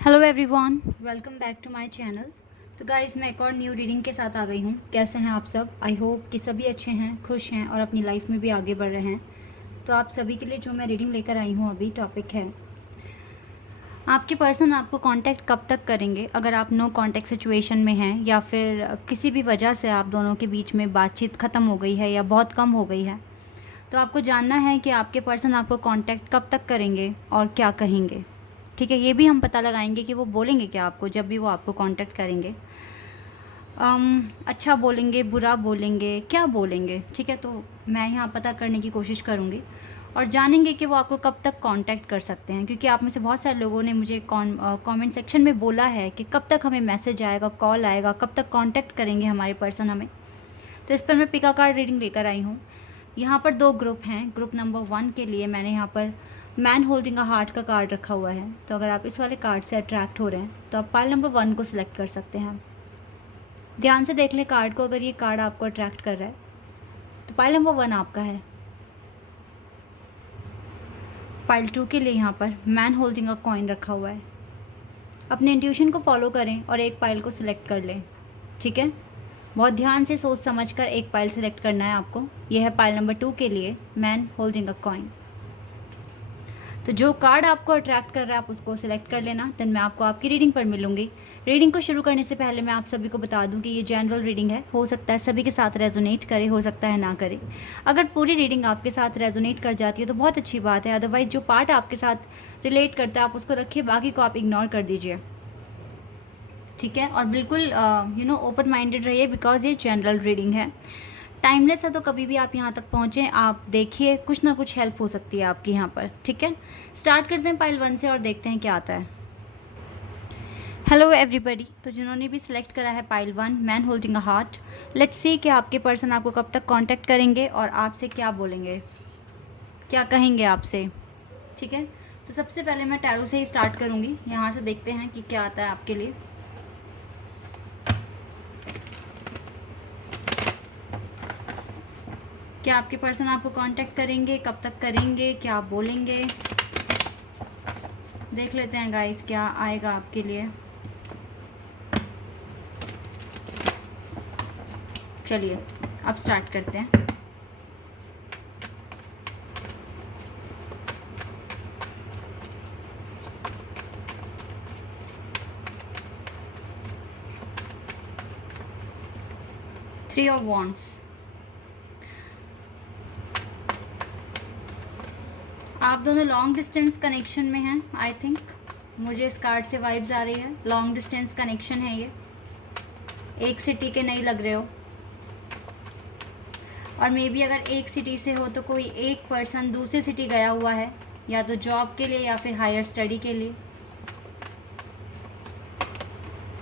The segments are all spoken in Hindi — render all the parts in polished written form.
Hello everyone, welcome back to my channel. तो गाइस, मैं एक और न्यू रीडिंग के साथ आ गई हूँ। कैसे हैं आप सब? आई होप कि सभी अच्छे हैं, खुश हैं और अपनी लाइफ में भी आगे बढ़ रहे हैं। तो आप सभी के लिए जो मैं रीडिंग लेकर आई हूँ अभी, टॉपिक है आपके पर्सन आपको कांटेक्ट कब तक करेंगे। अगर आप नो कांटेक्ट सिचुएशन में हैं या फिर किसी भी वजह से आप दोनों के बीच में बातचीत ख़त्म हो गई है या बहुत कम हो गई है, तो आपको जानना है कि आपके पर्सन आपको कांटेक्ट कब तक करेंगे और क्या कहेंगे। ठीक है, ये भी हम पता लगाएंगे कि वो बोलेंगे क्या आपको जब भी वो आपको कांटेक्ट करेंगे। अच्छा बोलेंगे, बुरा बोलेंगे, क्या बोलेंगे। ठीक है, तो मैं यहाँ पता करने की कोशिश करूँगी और जानेंगे कि वो आपको कब तक कांटेक्ट कर सकते हैं, क्योंकि आप में से बहुत सारे लोगों ने मुझे कमेंट सेक्शन में बोला है कि कब तक हमें मैसेज आएगा, कॉल आएगा, कब तक कांटेक्ट करेंगे हमारे पर्सन हमें। तो इस पर मैं पिका कार्ड रीडिंग लेकर आई हूँ। यहाँ पर दो ग्रुप हैं। ग्रुप नंबर 1 के लिए मैंने यहाँ पर मैन होल्डिंग अ हार्ट का कार्ड रखा हुआ है। तो अगर आप इस वाले कार्ड से अट्रैक्ट हो रहे हैं तो आप पाइल नंबर 1 को सिलेक्ट कर सकते हैं। ध्यान से देख लें कार्ड को। अगर ये कार्ड आपको अट्रैक्ट कर रहा है तो पाइल नंबर 1 आपका है। पाइल 2 के लिए यहाँ पर मैन होल्डिंग अ कॉइन रखा हुआ है। अपने इंट्यूशन को फॉलो करें और एक पाइल को सिलेक्ट कर लें। ठीक है, बहुत ध्यान से सोच समझ कर एक पाइल सिलेक्ट करना है आपको। यह है पाइल नंबर 2 के लिए मैन होल्डिंग अ कॉइन। तो जो कार्ड आपको अट्रैक्ट कर रहा है आप उसको सिलेक्ट कर लेना। देन मैं आपको आपकी रीडिंग पर मिलूंगी। रीडिंग को शुरू करने से पहले मैं आप सभी को बता दूं कि ये जनरल रीडिंग है। हो सकता है सभी के साथ रेजोनेट करे, हो सकता है ना करे। अगर पूरी रीडिंग आपके साथ रेजोनेट कर जाती है तो बहुत अच्छी बात है। अदरवाइज जो पार्ट आपके साथ रिलेट करता है आप उसको रखिए, बाकी को आप इग्नोर कर दीजिए। ठीक है, और बिल्कुल ओपन माइंडेड रहिए, बिकॉज ये जनरल रीडिंग है, टाइमलेस है। तो कभी भी आप यहाँ तक पहुँचें, आप देखिए, कुछ ना कुछ हेल्प हो सकती है आपकी यहाँ पर। ठीक है, स्टार्ट करते हैं पाइल 1 से और देखते हैं क्या आता है। हेलो एवरीबॉडी, तो जिन्होंने भी सिलेक्ट करा है pile 1 man holding a heart, let's see कि आपके पर्सन आपको कब तक कांटेक्ट करेंगे और आपसे क्या बोलेंगे, क्या कहेंगे आपसे। ठीक है, तो सबसे पहले मैं टैरो से ही स्टार्ट करूँगी। यहाँ से देखते हैं कि क्या आता है आपके लिए। क्या आपके पर्सन आपको कांटेक्ट करेंगे, कब तक करेंगे, क्या बोलेंगे, देख लेते हैं गाइस क्या आएगा आपके लिए। चलिए अब स्टार्ट करते हैं। Three of wands. आप दोनों लॉन्ग डिस्टेंस कनेक्शन में हैं। आई थिंक मुझे इस कार्ड से वाइब्स आ रही है, लॉन्ग डिस्टेंस कनेक्शन है ये। एक सिटी के नहीं लग रहे हो, और मे बी अगर एक सिटी से हो तो कोई एक पर्सन दूसरी सिटी गया हुआ है, या तो जॉब के लिए या फिर हायर स्टडी के लिए।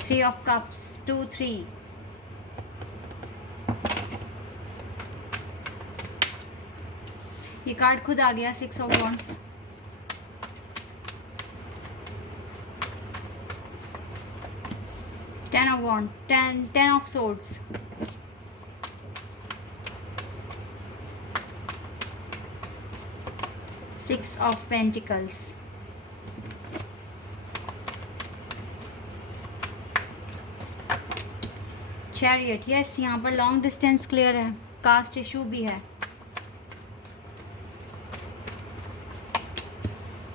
3 ऑफ कप्स, 2 3। ये कार्ड खुद आ गया, 6 of wands. Ten of wand, ten of swords. Six of pentacles. Chariot. Yes, यहाँ पर लॉन्ग डिस्टेंस क्लियर है, कास्ट इशू भी है।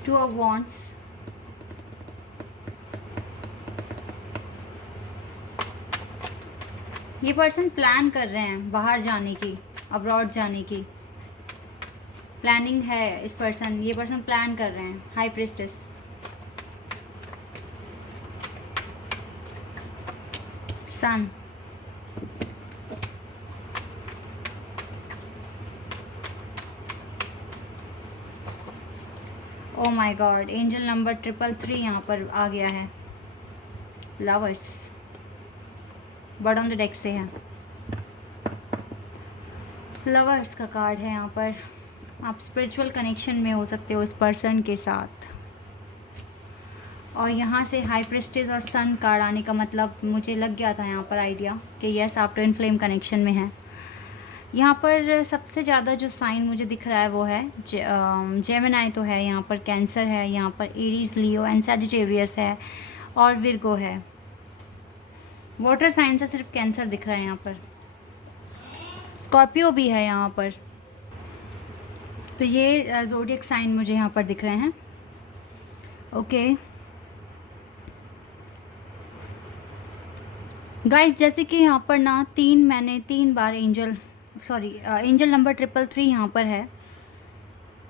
2 ऑफ वॉन्ड्स। ये पर्सन प्लान कर रहे हैं बाहर जाने की, अब्रॉड जाने की प्लानिंग है इस पर्सन। ये पर्सन प्लान कर रहे हैं। High priestess. Sun. Oh my god, angel number 333 यहाँ पर आ गया है। Lovers bottom of the deck से है। लवर्स का कार्ड है यहाँ पर। आप स्पिरिचुअल कनेक्शन में हो सकते हो इस पर्सन के साथ। और यहाँ से हाई प्रिस्टेस और सन कार्ड आने का मतलब मुझे लग गया था यहाँ पर आइडिया कि यस, आप ट्विन फ्लेम कनेक्शन में हैं। यहाँ पर सबसे ज़्यादा जो साइन मुझे दिख रहा है वो है जेमिनी तो है, यहाँ पर कैंसर है, यहाँ पर एरीज, लियो एंड सजिटेरियस है, और विर्गो है। वाटर साइन से सिर्फ कैंसर दिख रहा है यहाँ पर, स्कॉर्पियो भी है यहाँ पर। तो ये ज़ोडिएक साइन मुझे यहाँ पर दिख रहे हैं। ओके गाइस, जैसे कि यहाँ पर ना मैंने 3 बार एंजल नंबर 333 यहाँ पर है।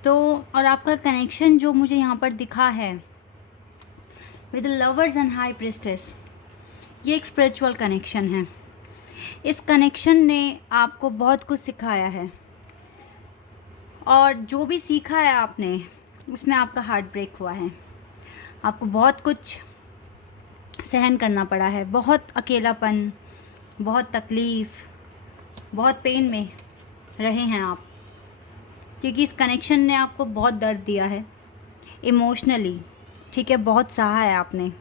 तो और आपका कनेक्शन जो मुझे यहाँ पर दिखा है with lovers and high priestess, ये एक स्पिरिचुअल कनेक्शन है। इस कनेक्शन ने आपको बहुत कुछ सिखाया है, और जो भी सीखा है आपने उसमें आपका हार्ट ब्रेक हुआ है। आपको बहुत कुछ सहन करना पड़ा है, बहुत अकेलापन, बहुत तकलीफ़, बहुत पेन में रहे हैं आप, क्योंकि इस कनेक्शन ने आपको बहुत दर्द दिया है इमोशनली। ठीक है, बहुत सहा है आपने।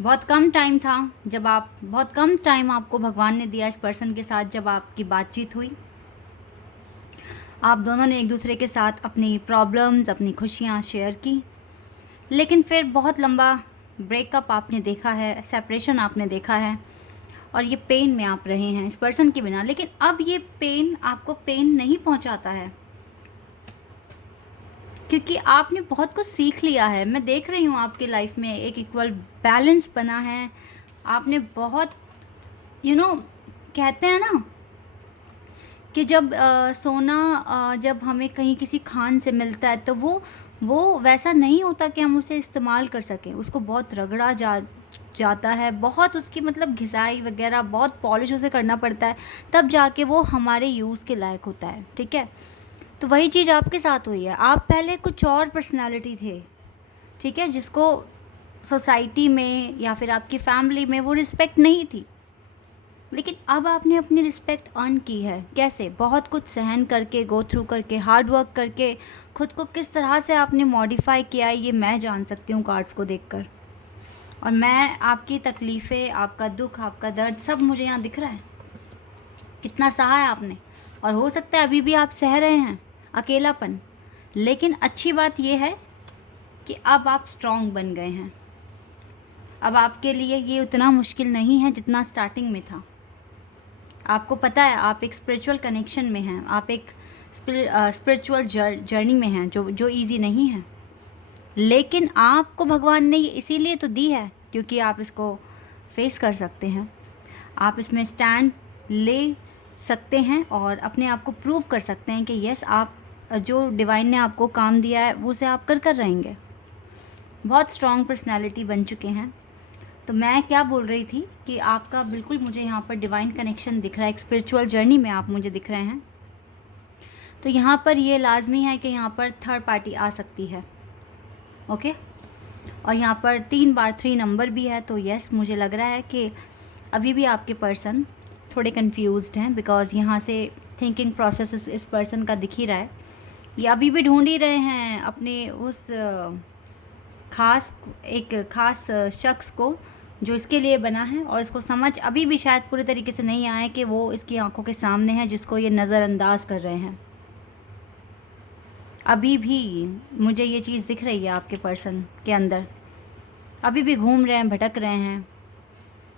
बहुत कम टाइम आपको भगवान ने दिया इस पर्सन के साथ। जब आपकी बातचीत हुई, आप दोनों ने एक दूसरे के साथ अपनी प्रॉब्लम्स, अपनी खुशियाँ शेयर की, लेकिन फिर बहुत लंबा ब्रेकअप आपने देखा है, सेपरेशन आपने देखा है, और ये पेन में आप रहे हैं इस पर्सन के बिना। लेकिन अब ये पेन आपको पेन नहीं पहुंचाता है, क्योंकि आपने बहुत कुछ सीख लिया है। मैं देख रही हूँ आपकी लाइफ में एक इक्वल बैलेंस बना है। आपने बहुत कहते हैं ना कि जब सोना जब हमें कहीं किसी खान से मिलता है तो वो वैसा नहीं होता कि हम उसे इस्तेमाल कर सकें। उसको बहुत रगड़ा जाता है, बहुत उसकी मतलब घिसाई वगैरह, बहुत पॉलिश उसे करना पड़ता है, तब जाके वो हमारे यूज़ के लायक होता है। ठीक है, तो वही चीज़ आपके साथ हुई है। आप पहले कुछ और पर्सनालिटी थे, ठीक है, जिसको सोसाइटी में या फिर आपकी फैमिली में वो रिस्पेक्ट नहीं थी, लेकिन अब आपने अपनी रिस्पेक्ट अर्न की है। कैसे? बहुत कुछ सहन करके, गो थ्रू करके, हार्ड वर्क करके, खुद को किस तरह से आपने मॉडिफाई किया है ये मैं जान सकती हूँ कार्ड्स को देखकर। और मैं आपकी तकलीफ़ें, आपका दुख, आपका दर्द सब मुझे यहाँ दिख रहा है। कितना सहा है आपने, और हो सकता है अभी भी आप सह रहे हैं अकेलापन, लेकिन अच्छी बात यह है कि अब आप स्ट्रॉन्ग बन गए हैं। अब आपके लिए ये उतना मुश्किल नहीं है जितना स्टार्टिंग में था। आपको पता है आप एक स्पिरिचुअल कनेक्शन में हैं, आप एक स्पिरिचुअल जर्नी में हैं जो इजी नहीं है, लेकिन आपको भगवान ने इसीलिए तो दी है क्योंकि आप इसको फेस कर सकते हैं, आप इसमें स्टैंड ले सकते हैं और अपने आप को प्रूव कर सकते हैं कि यस, आप जो डिवाइन ने आपको काम दिया है वो उसे आप कर रहेंगे। बहुत स्ट्रॉन्ग पर्सनैलिटी बन चुके हैं। तो मैं क्या बोल रही थी कि आपका बिल्कुल मुझे यहाँ पर डिवाइन कनेक्शन दिख रहा है, एक स्पिरिचुअल जर्नी में आप मुझे दिख रहे हैं। तो यहाँ पर ये लाजमी है कि यहाँ पर थर्ड पार्टी आ सकती है। ओके, और यहाँ पर 3 बार 3 नंबर भी है, तो यस, मुझे लग रहा है कि अभी भी आपके पर्सन थोड़े कंफ्यूज्ड हैं, बिकॉज़ यहाँ से थिंकिंग प्रोसेस इस पर्सन का दिख ही रहा है। ये अभी भी ढूंढ ही रहे हैं अपने उस खास शख्स को जो इसके लिए बना है, और इसको समझ अभी भी शायद पूरी तरीके से नहीं आए कि वो इसकी आंखों के सामने है जिसको ये नज़रअंदाज कर रहे हैं। अभी भी मुझे ये चीज़ दिख रही है आपके पर्सन के अंदर, अभी भी घूम रहे हैं, भटक रहे हैं,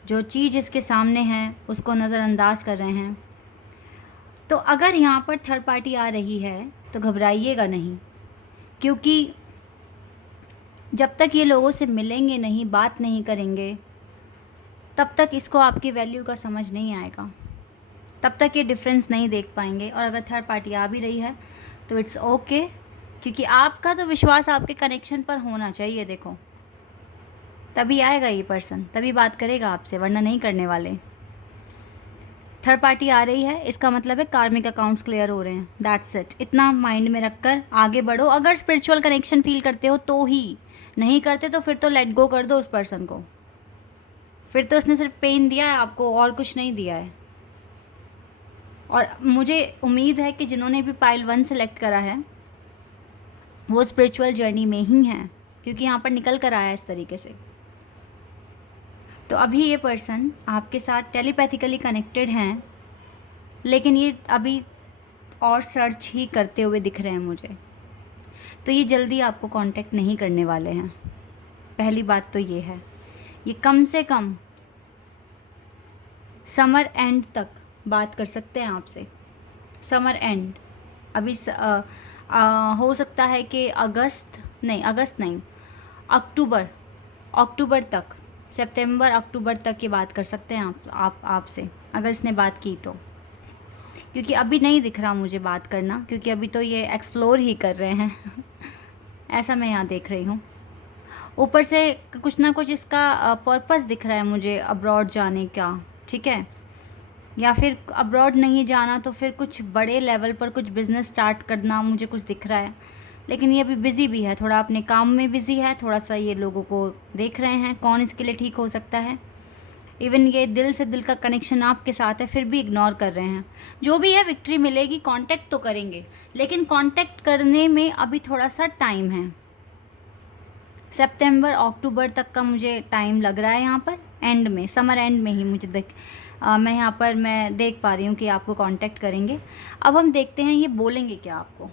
जो चीज़ इसके सामने है उसको नज़रअंदाज कर रहे हैं। तो अगर यहाँ पर थर्ड पार्टी आ रही है तो घबराइएगा नहीं, क्योंकि जब तक ये लोगों से मिलेंगे नहीं, बात नहीं करेंगे, तब तक इसको आपकी वैल्यू का समझ नहीं आएगा, तब तक ये डिफरेंस नहीं देख पाएंगे। और अगर थर्ड पार्टी आ भी रही है तो इट्स ओके, क्योंकि आपका तो विश्वास आपके कनेक्शन पर होना चाहिए। देखो, तभी आएगा ये पर्सन, तभी बात करेगा आपसे, वरना नहीं करने वाले। थर्ड पार्टी आ रही है, इसका मतलब है कार्मिक अकाउंट्स क्लियर हो रहे हैं। That's it. इतना माइंड में रखकर आगे बढ़ो। अगर स्पिरिचुअल कनेक्शन फील करते हो तो ही, नहीं करते तो फिर तो लेट गो कर दो उस पर्सन को। फिर तो उसने सिर्फ पेन दिया है आपको और कुछ नहीं दिया है। और मुझे उम्मीद है कि जिन्होंने भी पाइल 1 सेलेक्ट करा है वो स्पिरिचुअल जर्नी में ही हैं, क्योंकि यहाँ पर निकल कर आया है इस तरीके से। तो अभी ये पर्सन आपके साथ टेलीपैथिकली कनेक्टेड हैं, लेकिन ये अभी और सर्च ही करते हुए दिख रहे हैं मुझे। तो ये जल्दी आपको कांटेक्ट नहीं करने वाले हैं। पहली बात तो ये है, ये कम से कम समर एंड तक बात कर सकते हैं आपसे। समर एंड अभी हो सकता है कि अगस्त नहीं, अक्टूबर अक्टूबर तक, सितंबर अक्टूबर तक ये बात कर सकते हैं आप आपसे, अगर इसने बात की तो। क्योंकि अभी नहीं दिख रहा मुझे बात करना, क्योंकि अभी तो ये एक्सप्लोर ही कर रहे हैं ऐसा मैं यहाँ देख रही हूँ। ऊपर से कुछ ना कुछ इसका पर्पस दिख रहा है मुझे अब्रॉड जाने का, ठीक है। या फिर अब्रॉड नहीं जाना तो फिर कुछ बड़े लेवल पर कुछ बिज़नेस स्टार्ट करना, मुझे कुछ दिख रहा है। लेकिन ये अभी बिज़ी भी है, थोड़ा अपने काम में बिज़ी है, थोड़ा सा ये लोगों को देख रहे हैं कौन इसके लिए ठीक हो सकता है। इवन ये दिल से दिल का कनेक्शन आपके साथ है, फिर भी इग्नोर कर रहे हैं। जो भी है विक्ट्री मिलेगी, कांटेक्ट तो करेंगे, लेकिन कांटेक्ट करने में अभी थोड़ा सा टाइम है। सितंबर अक्टूबर तक का मुझे टाइम लग रहा है यहाँ पर, एंड में, समर एंड में ही मुझे मैं यहाँ पर मैं देख पा रही हूँ कि आपको कांटेक्ट करेंगे। अब हम देखते हैं ये बोलेंगे क्या आपको,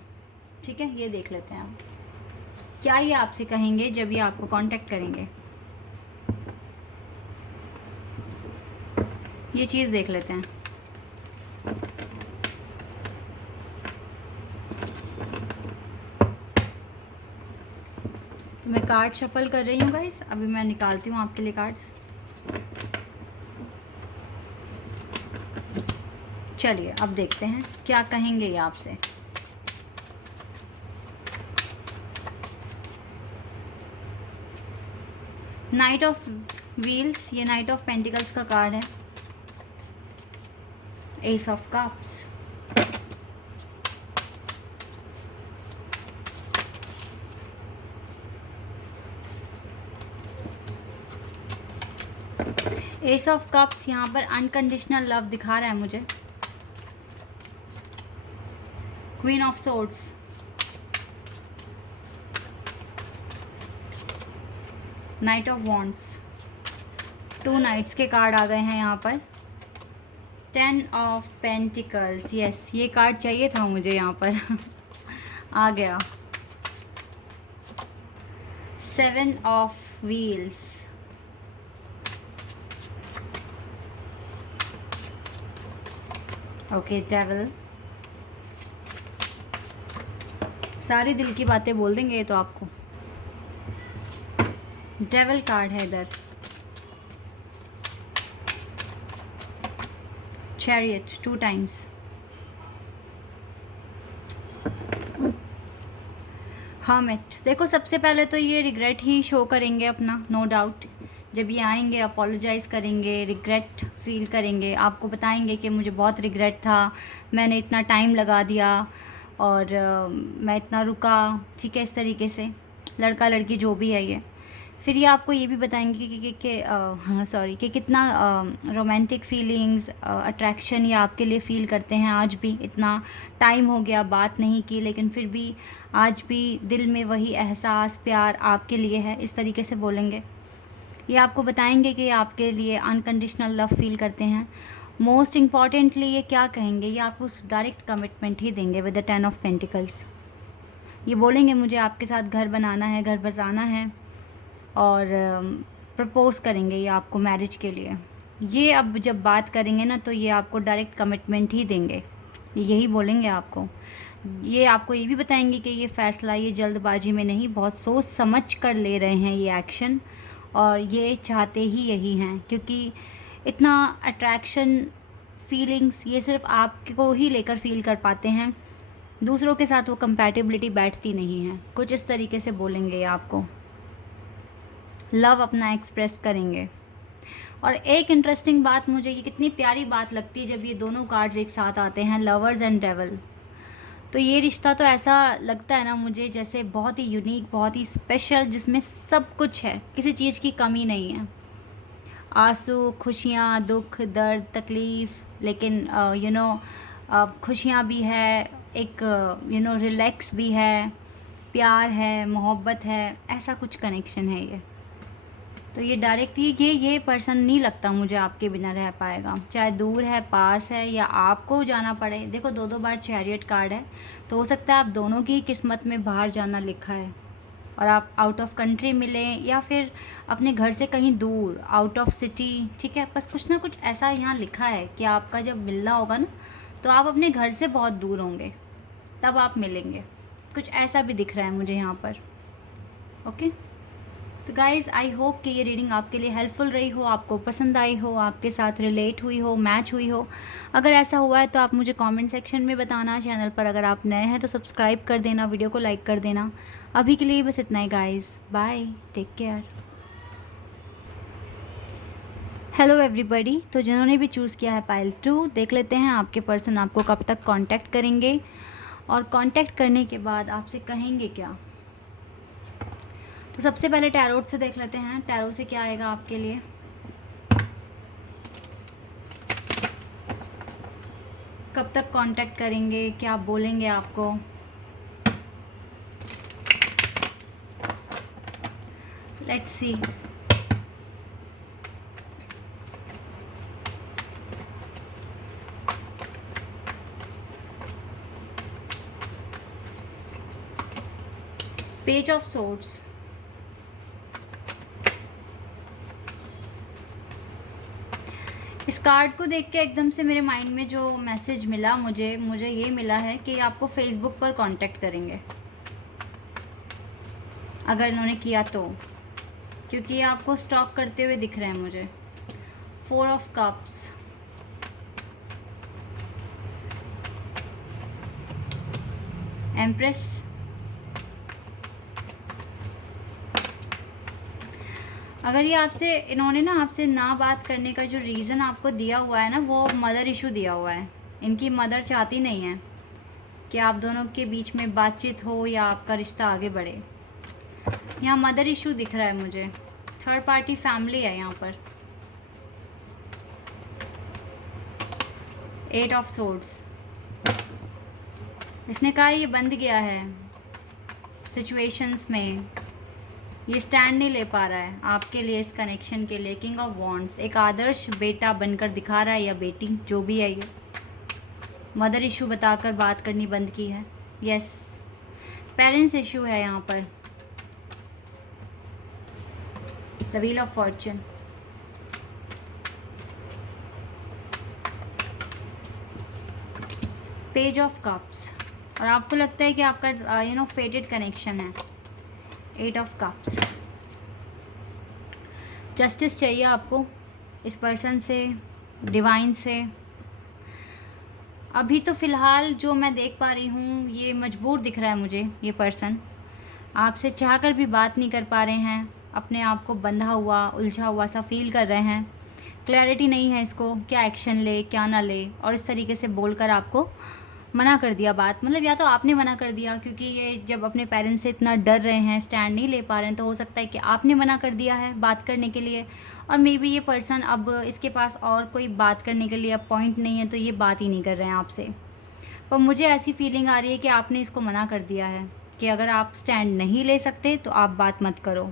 ठीक है। ये देख लेते हैं हम क्या ये आपसे कहेंगे जब ये आपको कांटेक्ट करेंगे। ये चीज़ देख लेते हैं। तो मैं कार्ड शफल कर रही हूँ गाइस, अभी मैं निकालती हूँ आपके लिए कार्ड्स। चलिए अब देखते हैं क्या कहेंगे ये आपसे। नाइट ऑफ व्हील्स, ये नाइट ऑफ पेंटिकल्स का कार्ड है। Ace of cups, ace of cups यहाँ पर अनकंडीशनल लव दिखा रहा है मुझे। Queen of swords, knight of wands, 2 knights के कार्ड आ गए हैं यहाँ पर। 10 ऑफ पेंटिकल्स, यस ये कार्ड चाहिए था मुझे यहाँ पर आ गया। 7 ऑफ व्हील्स, ओके डेविल। सारी दिल की बातें बोल देंगे ये तो आपको। डेविल कार्ड है इधर। Chariot 2 times. हर्मिट, देखो सबसे पहले तो ये रिग्रेट ही शो करेंगे अपना, नो डाउट। जब ये आएंगे अपोलोजाइज़ करेंगे, रिग्रेट फील करेंगे, आपको बताएंगे कि मुझे बहुत रिग्रेट था, मैंने इतना टाइम लगा दिया और मैं इतना रुका, ठीक है, इस तरीके से। लड़का लड़की जो भी है ये, फिर ये आपको ये भी बताएंगे कि कितना रोमांटिक फीलिंग्स, अट्रैक्शन ये आपके लिए फ़ील करते हैं आज भी। इतना टाइम हो गया बात नहीं की, लेकिन फिर भी आज भी दिल में वही एहसास, प्यार आपके लिए है, इस तरीके से बोलेंगे। ये आपको बताएंगे कि आपके लिए अनकंडीशनल लव फील करते हैं। मोस्ट इम्पॉर्टेंटली ये क्या कहेंगे, ये आपको डायरेक्ट कमिटमेंट ही देंगे विद द 10 ऑफ पेंटिकल्स। ये बोलेंगे मुझे आपके साथ घर बनाना है, घर बसाना है, और प्रपोज़ करेंगे ये आपको मैरिज के लिए। ये अब जब बात करेंगे ना तो ये आपको डायरेक्ट कमिटमेंट ही देंगे, यही बोलेंगे आपको। ये आपको ये भी बताएंगे कि ये फ़ैसला ये जल्दबाजी में नहीं, बहुत सोच समझ कर ले रहे हैं ये एक्शन, और ये चाहते ही यही हैं। क्योंकि इतना अट्रैक्शन, फीलिंग्स ये सिर्फ आपको ही लेकर फील कर पाते हैं, दूसरों के साथ वो कंपैटिबिलिटी बैठती नहीं है। कुछ इस तरीके से बोलेंगे आपको, लव अपना एक्सप्रेस करेंगे। और एक इंटरेस्टिंग बात, मुझे ये कितनी प्यारी बात लगती है जब ये दोनों कार्ड्स एक साथ आते हैं, लवर्स एंड डेविल। तो ये रिश्ता तो ऐसा लगता है ना मुझे जैसे बहुत ही यूनिक, बहुत ही स्पेशल, जिसमें सब कुछ है, किसी चीज़ की कमी नहीं है। आंसू, खुशियाँ, दुख, दर्द, तकलीफ़, लेकिन खुशियाँ भी है, एक रिलैक्स भी है, प्यार है, मोहब्बत है, ऐसा कुछ कनेक्शन है ये। तो ये डायरेक्ट ही ये पर्सन नहीं लगता मुझे आपके बिना रह पाएगा, चाहे दूर है, पास है, या आपको जाना पड़े। देखो 2 बार चैरियट कार्ड है, तो हो सकता है आप दोनों की किस्मत में बाहर जाना लिखा है, और आप आउट ऑफ कंट्री मिलें या फिर अपने घर से कहीं दूर, आउट ऑफ सिटी, ठीक है। बस कुछ ना कुछ ऐसा यहाँ लिखा है कि आपका जब मिलना होगा ना, तो आप अपने घर से बहुत दूर होंगे, तब आप मिलेंगे। कुछ ऐसा भी दिख रहा है मुझे यहाँ पर। ओके, तो गाइज़ आई होप कि ये रीडिंग आपके लिए हेल्पफुल रही हो, आपको पसंद आई हो, आपके साथ रिलेट हुई हो, मैच हुई हो। अगर ऐसा हुआ है तो आप मुझे कमेंट सेक्शन में बताना। चैनल पर अगर आप नए हैं तो सब्सक्राइब कर देना, वीडियो को लाइक कर देना। अभी के लिए बस इतना ही guys, bye, take care. Hello everybody, तो जिन्होंने भी चूज़ किया है पाइल 2, देख लेते हैं आपके पर्सन आपको कब तक कांटेक्ट करेंगे और कांटेक्ट करने के बाद आपसे कहेंगे क्या। तो सबसे पहले टैरोट से देख लेते हैं, टैरो से क्या आएगा आपके लिए। कब तक कांटेक्ट करेंगे, क्या बोलेंगे आपको। Let's see. Page of swords, इस कार्ड को देख के एकदम से मेरे माइंड में जो मैसेज मिला मुझे ये मिला है कि आपको फेसबुक पर कांटेक्ट करेंगे, अगर इन्होंने किया तो, क्योंकि ये आपको स्टॉक करते हुए दिख रहे हैं मुझे। 4 ऑफ कप्स, एम्प्रेस, अगर ये इन्होंने आपसे ना बात करने का जो रीज़न आपको दिया हुआ है ना, वो मदर इशू दिया हुआ है। इनकी मदर चाहती नहीं है कि आप दोनों के बीच में बातचीत हो या आपका रिश्ता आगे बढ़े। यहाँ मदर इशू दिख रहा है मुझे, थर्ड पार्टी फैमिली है यहाँ पर। 8 ऑफ सोर्ड्स, इसने कहा ये बंद गया है सिचुएशंस में, ये स्टैंड नहीं ले पा रहा है आपके लिए, इस कनेक्शन के लिए। किंग ऑफ वॉन्ड्स, एक आदर्श बेटा बनकर दिखा रहा है या बेटी, जो भी है ये। मदर इशू बताकर बात करनी बंद की है। यस, पेरेंट्स इशू है यहाँ पर। The wheel of Fortune, page of cups, और आपको लगता है कि आपका फेटेड कनेक्शन है। 8 ऑफ कप्स, जस्टिस चाहिए आपको इस पर्सन से, डिवाइन से। अभी तो फ़िलहाल जो मैं देख पा रही हूँ, ये मजबूर दिख रहा है मुझे। ये पर्सन आपसे चाहकर भी बात नहीं कर पा रहे हैं, अपने आप को बंधा हुआ, उलझा हुआ सा फील कर रहे हैं। क्लैरिटी नहीं है इसको, क्या एक्शन ले क्या ना ले, और इस तरीके से बोलकर आपको मना कर दिया बात। मतलब या तो आपने मना कर दिया, क्योंकि ये जब अपने पेरेंट्स से इतना डर रहे हैं, स्टैंड नहीं ले पा रहे हैं, तो हो सकता है कि आपने मना कर दिया है बात करने के लिए। और मे बी ये पर्सन अब इसके पास और कोई बात करने के लिए अब पॉइंट नहीं है, तो ये बात ही नहीं कर रहे हैं आपसे। पर मुझे ऐसी फीलिंग आ रही है कि आपने इसको मना कर दिया है कि अगर आप स्टैंड नहीं ले सकते तो आप बात मत करो।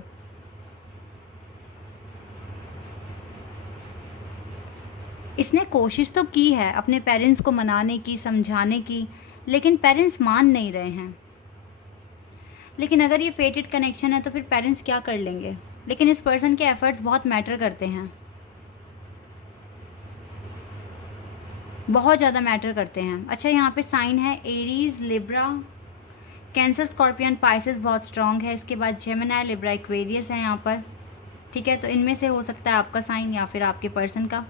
इसने कोशिश तो की है अपने पेरेंट्स को मनाने की, समझाने की, लेकिन पेरेंट्स मान नहीं रहे हैं। लेकिन अगर ये फेटेड कनेक्शन है तो फिर पेरेंट्स क्या कर लेंगे। लेकिन इस पर्सन के एफर्ट्स बहुत मैटर करते हैं, बहुत ज़्यादा मैटर करते हैं। अच्छा, यहाँ पे साइन है Aries, Libra, cancer, scorpion, Pisces बहुत स्ट्रॉन्ग है। इसके बाद जेमिनी, लिब्रा, एक्वेरियस है यहाँ पर। ठीक है, तो इनमें से हो सकता है आपका साइन या फिर आपके पर्सन का।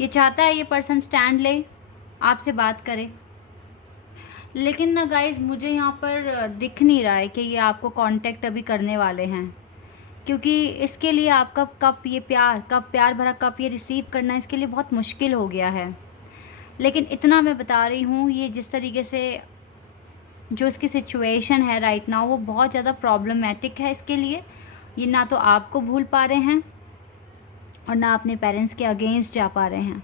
ये चाहता है ये पर्सन स्टैंड ले, आपसे बात करे, लेकिन ना गाइस मुझे यहाँ पर दिख नहीं रहा है कि ये आपको कांटेक्ट अभी करने वाले हैं, क्योंकि इसके लिए आपका प्यार भरा कप ये रिसीव करना इसके लिए बहुत मुश्किल हो गया है। लेकिन इतना मैं बता रही हूँ, ये जिस तरीके से जो इसकी सिचुएशन है राइट नाउ, वो बहुत ज़्यादा प्रॉब्लमेटिक है इसके लिए। ये ना तो आपको भूल पा रहे हैं और ना अपने पेरेंट्स के अगेंस्ट जा पा रहे हैं।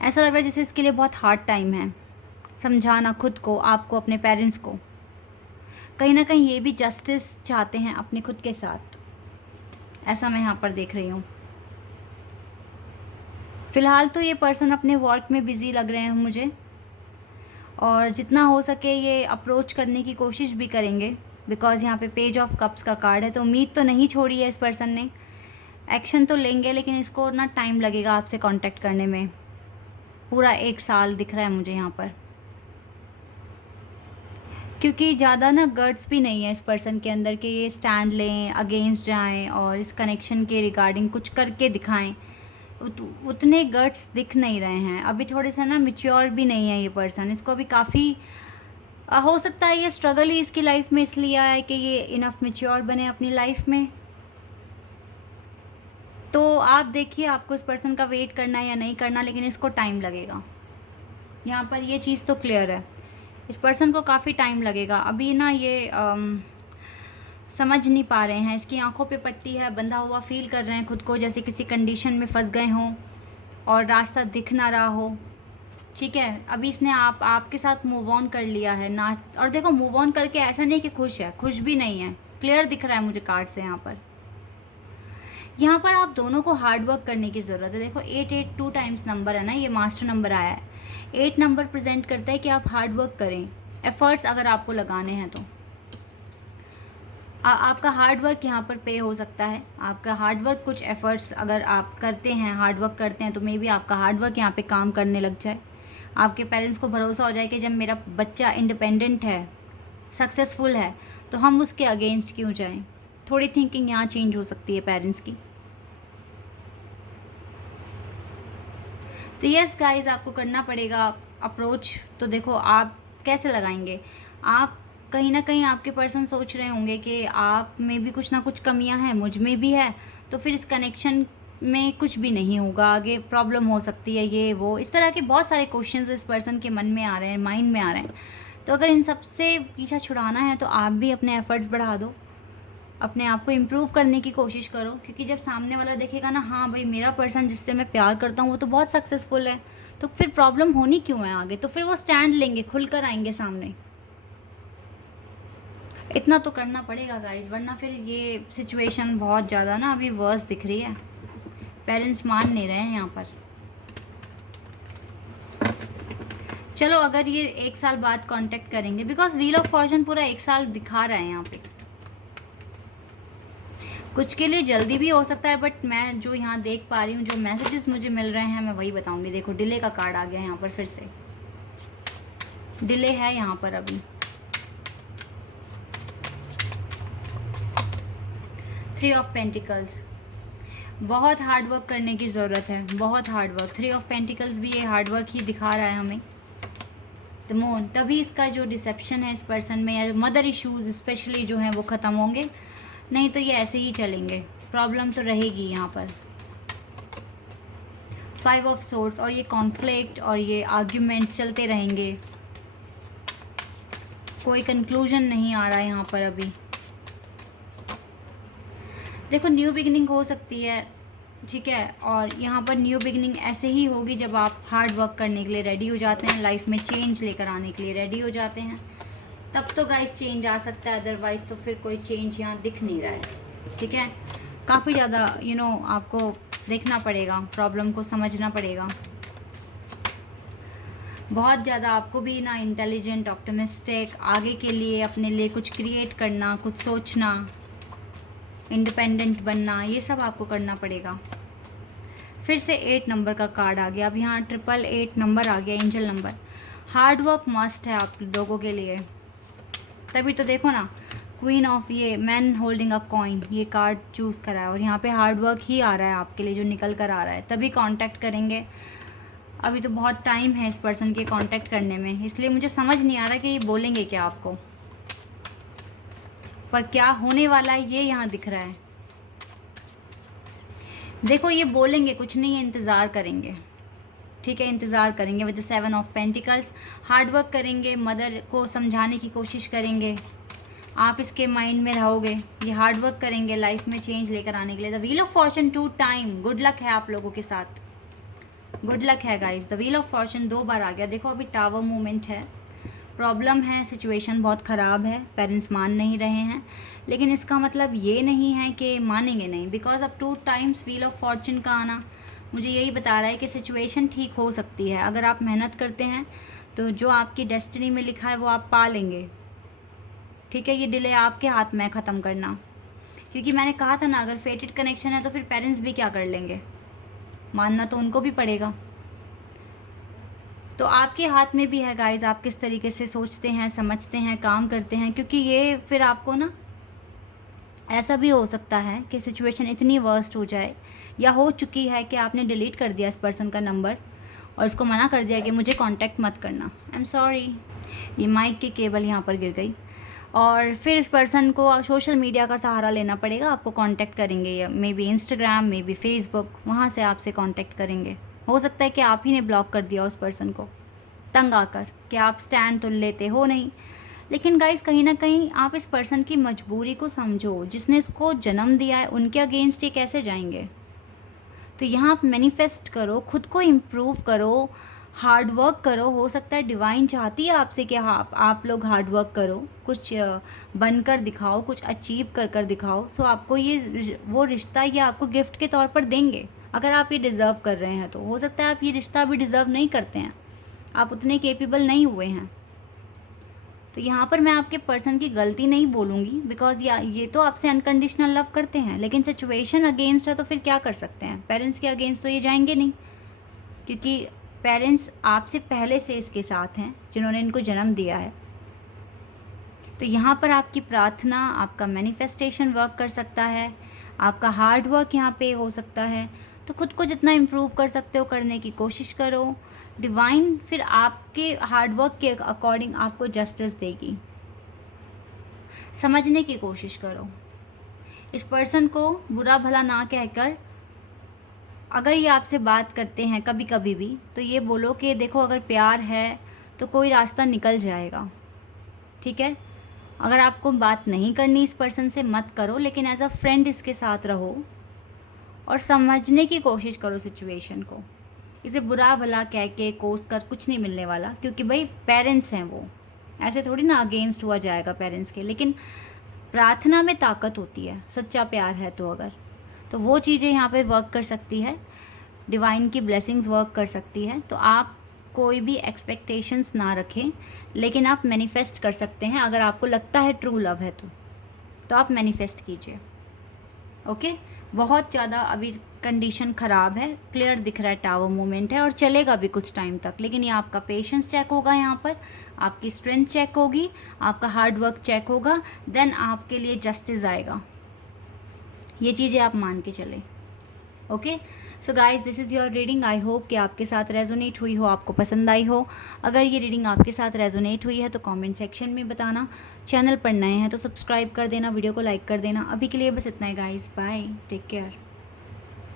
ऐसा लग रहा है जैसे इसके लिए बहुत हार्ड टाइम है समझाना खुद को, आपको, अपने पेरेंट्स को। कहीं ना कहीं ये भी जस्टिस चाहते हैं अपने खुद के साथ, ऐसा मैं यहाँ पर देख रही हूँ। फ़िलहाल तो ये पर्सन अपने वर्क में बिज़ी लग रहे हैं मुझे, और जितना हो सके ये अप्रोच करने की कोशिश भी करेंगे, बिकॉज़ यहाँ पे पेज ऑफ कप्स का कार्ड है, तो उम्मीद तो नहीं छोड़ी है इस पर्सन ने। एक्शन तो लेंगे, लेकिन इसको ना टाइम लगेगा आपसे कांटेक्ट करने में। पूरा 1 साल दिख रहा है मुझे यहाँ पर, क्योंकि ज़्यादा ना गट्स भी नहीं है इस पर्सन के अंदर कि ये स्टैंड लें, अगेंस्ट जाएं और इस कनेक्शन के रिगार्डिंग कुछ करके दिखाएं। उतने गट्स दिख नहीं रहे हैं अभी। थोड़े से ना मैच्योर भी नहीं है ये पर्सन। इसको अभी काफ़ी हो सकता है ये स्ट्रगल ही इसकी लाइफ में इसलिए आया है कि ये इनफ मैच्योर बने अपनी लाइफ में। तो आप देखिए आपको इस पर्सन का वेट करना है या नहीं करना, लेकिन इसको टाइम लगेगा। यहाँ पर ये चीज़ तो क्लियर है, इस पर्सन को काफ़ी टाइम लगेगा। अभी ना ये समझ नहीं पा रहे हैं, इसकी आंखों पे पट्टी है, बंधा हुआ फील कर रहे हैं खुद को, जैसे किसी कंडीशन में फंस गए हों और रास्ता दिख ना रहा हो। ठीक है, अभी इसने आपके साथ मूव ऑन कर लिया है ना। और देखो मूव ऑन करके ऐसा नहीं कि खुश है, खुश भी नहीं है, क्लियर दिख रहा है मुझे कार्ड से। यहाँ पर आप दोनों को हार्ड वर्क करने की ज़रूरत है। देखो 882 टाइम्स नंबर है ना, ये मास्टर नंबर आया है। 8 नंबर प्रेजेंट करता है कि आप हार्ड वर्क करें, एफर्ट्स अगर आपको लगाने हैं तो आपका हार्ड वर्क यहाँ पर पे हो सकता है। आपका हार्ड वर्क, कुछ एफर्ट्स अगर आप करते हैं, हार्ड वर्क करते हैं, तो मे बी आपका हार्ड वर्क यहाँ पे काम करने लग जाए। आपके पेरेंट्स को भरोसा हो जाए कि जब मेरा बच्चा इंडिपेंडेंट है, सक्सेसफुल है, तो हम उसके अगेंस्ट क्यों जाएं। थोड़ी थिंकिंग यहाँ चेंज हो सकती है पेरेंट्स की। तो यस गाइस, आपको करना पड़ेगा अप्रोच। तो देखो आप कैसे लगाएंगे। आप कहीं ना कहीं आपके पर्सन सोच रहे होंगे कि आप में भी कुछ ना कुछ कमियां हैं, मुझ में भी है, तो फिर इस कनेक्शन में कुछ भी नहीं होगा, आगे प्रॉब्लम हो सकती है, ये वो, इस तरह के बहुत सारे क्वेश्चंस इस पर्सन के मन में आ रहे हैं, माइंड में आ रहे हैं। तो अगर इन सब से पीछा छुड़ाना है तो आप भी अपने एफर्ट्स बढ़ा दो, अपने आप को इम्प्रूव करने की कोशिश करो। क्योंकि जब सामने वाला देखेगा ना, हाँ भाई मेरा पर्सन जिससे मैं प्यार करता हूँ वो तो बहुत सक्सेसफुल है, तो फिर प्रॉब्लम होनी क्यों है आगे। तो फिर वो स्टैंड लेंगे, खुल कर आएंगे सामने। इतना तो करना पड़ेगा गाइस, वरना फिर ये सिचुएशन बहुत ज़्यादा ना अभी वर्स दिख रही है। पेरेंट्स मान नहीं रहे हैं यहाँ पर। चलो अगर ये 1 साल बाद कांटेक्ट करेंगे, बिकॉज व्हील ऑफ फॉर्चून पूरा 1 साल दिखा रहा है यहाँ पे। कुछ के लिए जल्दी भी हो सकता है, बट मैं जो यहाँ देख पा रही हूँ, जो मैसेजेस मुझे मिल रहे हैं, मैं वही बताऊँगी। देखो डिले का कार्ड आ गया यहाँ पर, फिर से डिले है यहाँ पर अभी। 3 ऑफ पेंटिकल्स, बहुत हार्ड वर्क करने की ज़रूरत है, बहुत हार्ड वर्क। 3 ऑफ पेंटिकल्स भी ये हार्ड वर्क ही दिखा रहा है हमें। द मून, तभी इसका जो डिसेप्शन है इस पर्सन में, या मदर इश्यूज़ स्पेशली जो हैं वो ख़त्म होंगे, नहीं तो ये ऐसे ही चलेंगे, प्रॉब्लम तो रहेगी यहाँ पर। 5 ऑफ सोर्ड्स, और ये कॉन्फ्लिक्ट और ये आर्ग्यूमेंट्स चलते रहेंगे, कोई कंक्लूजन नहीं आ रहा है यहाँ पर अभी। देखो न्यू बिगिनिंग हो सकती है, ठीक है, और यहाँ पर न्यू बिगिनिंग ऐसे ही होगी जब आप हार्ड वर्क करने के लिए रेडी हो जाते हैं, लाइफ में चेंज लेकर आने के लिए रेडी हो जाते हैं, तब तो गाइस चेंज आ सकता है। अदरवाइज़ तो फिर कोई चेंज यहाँ दिख नहीं रहा है। ठीक है, काफ़ी ज़्यादा आपको देखना पड़ेगा, प्रॉब्लम को समझना पड़ेगा। बहुत ज़्यादा आपको भी ना इंटेलिजेंट, ऑप्टिमिस्टिक, आगे के लिए अपने लिए कुछ क्रिएट करना, कुछ सोचना, इंडिपेंडेंट बनना, ये सब आपको करना पड़ेगा। फिर से 8 नंबर का कार्ड आ गया। अब यहाँ 888 नंबर आ गया, angel number. Hard work must है आप लोगों के लिए, तभी तो देखो ना क्वीन ऑफ ये मैन होल्डिंग अ कॉइन, ये कार्ड चूज़ करा है, और यहाँ पे हार्ड वर्क ही आ रहा है आपके लिए, जो निकल कर आ रहा है। तभी कांटेक्ट करेंगे, अभी तो बहुत टाइम है इस पर्सन के कांटेक्ट करने में, इसलिए मुझे समझ नहीं आ रहा कि ये बोलेंगे क्या आपको, पर क्या होने वाला है ये यहाँ दिख रहा है। देखो ये बोलेंगे कुछ नहीं है, इंतज़ार करेंगे, ठीक है, इंतज़ार करेंगे with 7 of pentacles. Hard work करेंगे, मदर को समझाने की कोशिश करेंगे, आप इसके माइंड में रहोगे, ये हार्ड वर्क करेंगे लाइफ में चेंज लेकर आने के लिए। The wheel of Fortune 2 time, good luck है आप लोगों के साथ, गुड लक है guys. The wheel of Fortune 2 बार आ गया। देखो अभी टावर मूवमेंट है, प्रॉब्लम है, सिचुएशन बहुत ख़राब है, पेरेंट्स मान नहीं रहे हैं, लेकिन इसका मतलब ये नहीं है कि मानेंगे नहीं, बिकॉज अब 2 टाइम्स व्हील ऑफ फॉर्चून का आना मुझे यही बता रहा है कि सिचुएशन ठीक हो सकती है। अगर आप मेहनत करते हैं तो जो आपकी डेस्टिनी में लिखा है वो आप पा लेंगे। ठीक है, ये डिले आपके हाथ में है ख़त्म करना, क्योंकि मैंने कहा था ना, अगर फेटेड कनेक्शन है तो फिर पेरेंट्स भी क्या कर लेंगे, मानना तो उनको भी पड़ेगा। तो आपके हाथ में भी है गाइस, आप किस तरीके से सोचते हैं, समझते हैं, काम करते हैं, क्योंकि ये फिर आपको ना ऐसा भी हो सकता है कि सिचुएशन इतनी वर्स्ट हो जाए, या हो चुकी है कि आपने डिलीट कर दिया इस पर्सन का नंबर और उसको मना कर दिया कि मुझे कांटेक्ट मत करना। आई एम सॉरी, ये माइक की केबल यहाँ पर गिर गई। और फिर इस पर्सन को सोशल मीडिया का सहारा लेना पड़ेगा, आपको कांटेक्ट करेंगे, या may be Instagram, may be Facebook, वहाँ से आपसे कांटेक्ट करेंगे। हो सकता है कि आप ही ने ब्लॉक कर दिया उस पर्सन को तंग आकर, कि आप स्टैंड तो लेते हो नहीं। लेकिन गाइस, कहीं ना कहीं आप इस पर्सन की मजबूरी को समझो, जिसने इसको जन्म दिया है, उनके अगेंस्ट ये कैसे जाएंगे। तो यहाँ आप मैनिफेस्ट करो, खुद को इम्प्रूव करो, हार्ड वर्क करो। हो सकता है डिवाइन चाहती है आपसे कि हाँ, आप लोग हार्ड वर्क करो, कुछ बनकर दिखाओ, कुछ अचीव कर कर दिखाओ। सो आपको ये वो रिश्ता ये आपको गिफ्ट के तौर पर देंगे, अगर आप ये डिज़र्व कर रहे हैं तो। हो सकता है आप ये रिश्ता अभी डिज़र्व नहीं करते हैं, आप उतने केपेबल नहीं हुए हैं। तो यहाँ पर मैं आपके पर्सन की गलती नहीं बोलूँगी, बिकॉज ये तो आपसे अनकंडीशनल लव करते हैं, लेकिन सिचुएशन अगेंस्ट है तो फिर क्या कर सकते हैं। पेरेंट्स के अगेंस्ट तो ये जाएंगे नहीं, क्योंकि पेरेंट्स आपसे पहले से इसके साथ हैं, जिन्होंने इनको जन्म दिया है। तो यहाँ पर आपकी प्रार्थना, आपका मैनिफेस्टेशन वर्क कर सकता है, आपका हार्ड वर्क यहाँ पे हो सकता है। तो खुद को जितना इम्प्रूव कर सकते हो करने की कोशिश करो। डिवाइन फिर आपके हार्ड वर्क के अकॉर्डिंग आपको जस्टिस देगी। समझने की कोशिश करो, इस पर्सन को बुरा भला ना कहकर, अगर ये आपसे बात करते हैं कभी कभी भी, तो ये बोलो कि देखो, अगर प्यार है तो कोई रास्ता निकल जाएगा, ठीक है। अगर आपको बात नहीं करनी इस पर्सन से, मत करो, लेकिन एज अ फ्रेंड इसके साथ रहो और समझने की कोशिश करो सिचुएशन को। इसे बुरा भला कह के कोस कर कुछ नहीं मिलने वाला, क्योंकि भाई पेरेंट्स हैं वो, ऐसे थोड़ी ना अगेंस्ट हुआ जाएगा पेरेंट्स के। लेकिन प्रार्थना में ताकत होती है, सच्चा प्यार है तो अगर, तो वो चीज़ें यहाँ पे वर्क कर सकती है, डिवाइन की ब्लेसिंग्स वर्क कर सकती है। तो आप कोई भी एक्सपेक्टेशंस ना रखें, लेकिन आप मैनिफेस्ट कर सकते हैं। अगर आपको लगता है ट्रू लव है तो आप मैनिफेस्ट कीजिए। ओके, बहुत ज़्यादा अभी कंडीशन ख़राब है, क्लियर दिख रहा है, टावर मूवमेंट है और चलेगा भी कुछ टाइम तक। लेकिन ये आपका पेशेंस चेक होगा, यहाँ पर आपकी स्ट्रेंथ चेक होगी, आपका हार्ड वर्क चेक होगा, देन आपके लिए जस्टिस आएगा। ये चीज़ें आप मान के चलें। Okay, so guys, this is your reading. I hope कि आपके साथ रेजोनेट हुई हो, आपको पसंद आई हो। अगर ये रीडिंग आपके साथ रेजोनेट हुई है तो कमेंट सेक्शन में बताना। चैनल पर नए हैं तो सब्सक्राइब कर देना, वीडियो को लाइक कर देना। अभी के लिए बस इतना ही गाइज, बाय, टेक केयर।